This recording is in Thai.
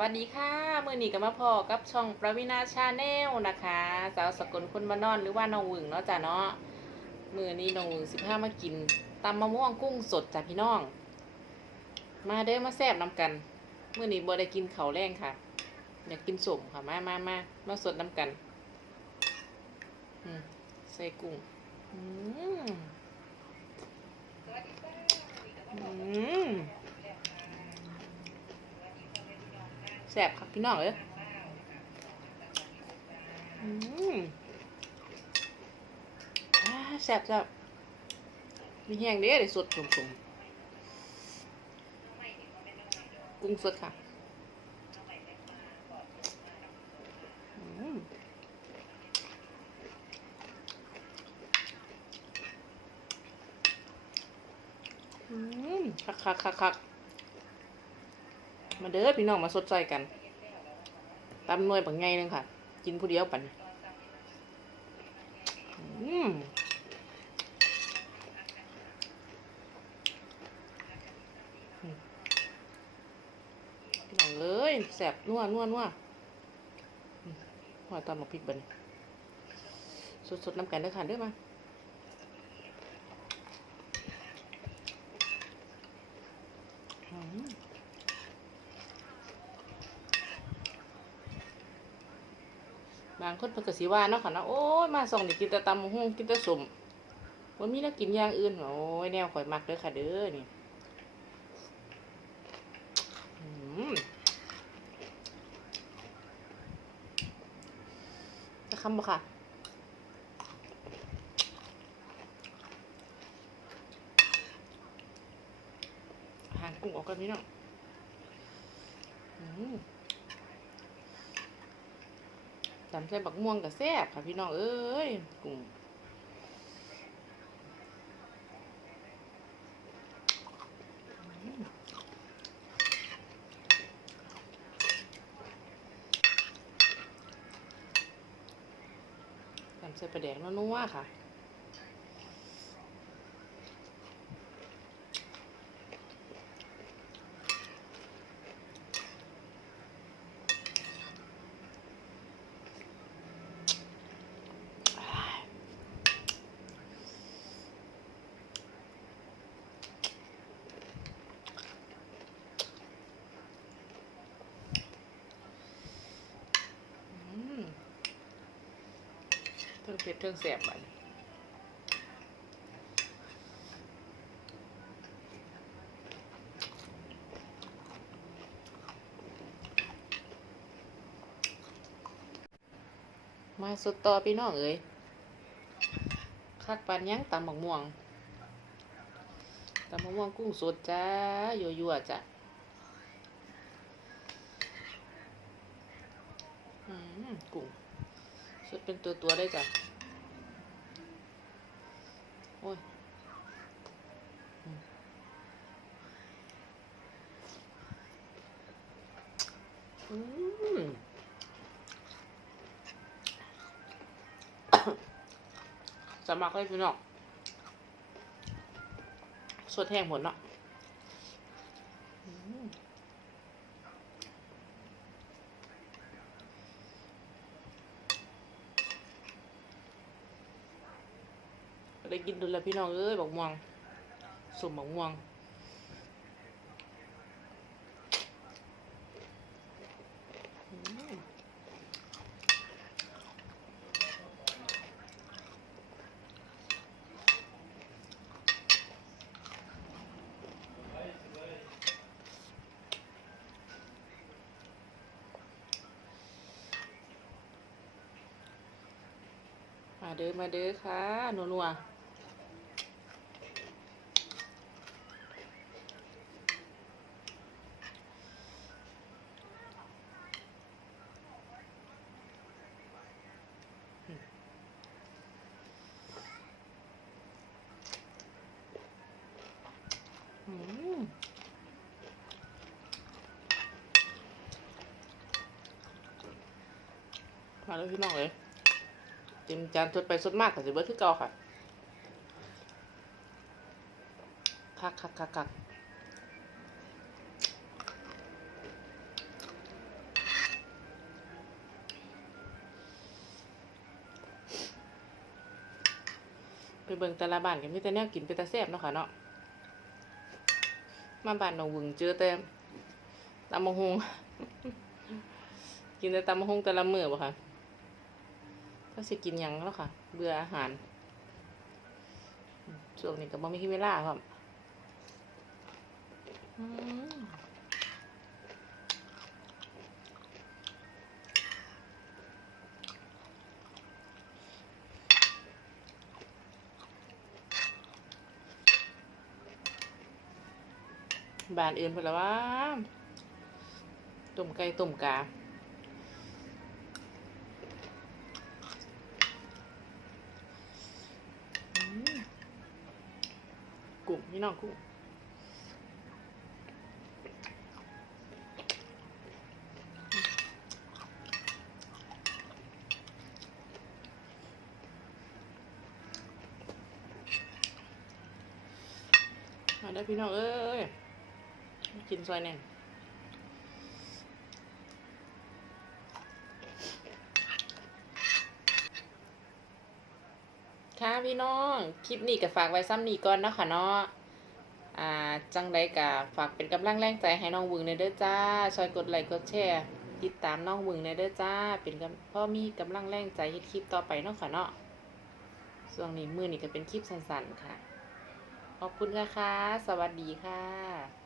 วัสดีค่ะมือนี้กับมาพอกับช่องประวินาชาแนลนะคะ สาวสกลคนมานอนหรือว่าน้องหวึงเนาะจ้ะเนาะมือนี้น้องหวึงสิบห้ามากินตำมะม่วงกุ้งสดจ้ะพี่น้อง มาเด้อมาแซ่บน้ำกันมือนี้บ่ได้กินเขาแรงค่ะ อยากกินสมค่ะมามามามาสดน้ำกันอใส่กุ้งอืมอืม แสบครับพี่น้องเอ้ยอืมแสบแสบมีแห้งเด้เลยสดสุ่มๆกุ้งสดค่ะอืมคักคักคักคัก มาเด้อพี่น้องมาสดใจกันตำหน่วยบางไงนึงค่ะ กินผู้เดียวปันอืมพี่น้องเอ้ยแสบนัวนัวนัวหัวตำบักพริกบันสดๆน้ำกันเด้อค่ะเด้อมาอืม บางคนเพิ่นก็สิว่าเนาะค่ะเนาะโอ้ยมาส่องนี่กินแต่ตำหุ่งกินแต่สมบ่มีแนวกินอย่างอื่นโอ้ยแนวข่อยมักเด้อค่ะเด้อนี่จะคำบ่ค่ะหารกุ้งออกกันพี่น้องอืม ตำใส่บักม่วงกับแซ่บค่ะพี่น้องเอ้ยกุ้งตำใส่ปลาแดกนัวๆค่ะ อืม เทิงเผ็ดเทิงแสบบัดมาสุดต่อพี่น้องเอ้ยคักปันยังตำบักม่วงตำบักม่วงกุ้งสดจ้ายั่วๆจ้ะอืมกุ้งสดเป็นตัวตัวๆได้จ้ะ อ้ยอืมอืมสมัครเลยพี่น้องสดแห้งหมดเนาะอืม ได้กินดูแลพี่น้องเอ้ยบอกม่วงสมบอกม่วงมมาเด้อมาเด้อค่ะนัวๆ ค่ะแล้วพี่น้องเลยจิ้มจานทดไปสดมากกับสิเบิร์ดคือเก่าค่ะคักคักคักคักไปเบิ่งแต่ละบ้านกันมีแต่แนวกินเป็ตาแซ่บเนาะค่ะเนาะมาบ้านหนองวึงเจอแต่ตำมะฮงกินแต่ตำมะฮงแต่ละมือบ่ค่ะ ก็สิกินยังแล้วค่ะ เบื่ออาหารอืมช่วงนี้ก็บ่มีเวลาครับบ้านอื่นเพิ่นละว่าต้มไก่ต้มกา อืม กุ้งพี่น้องกุ้งมาได้พี่น้องเอ้ยกินซอยแน่นค่ะ พี่น้อง คลิปนี้ก็ฝากไว้ซ้ำนี้ก่อนเนาะค่ะเนาะอ่าจังใดก็ฝากเป็นกำลังแรงใจให้น้องวึงในเด้อจ้า ช่วยกดไลค์กดแชร์ติดตามน้องวึงในเด้อจ้า เป็นพ่อมีกำลังแรงใจเฮ็ดคลิปต่อไปเนาะค่ะเนาะช่วงนี้มือนี้ก็เป็นคลิปสั้นๆค่ะ ขอบคุณค่ะค่ะสวัสดีค่ะ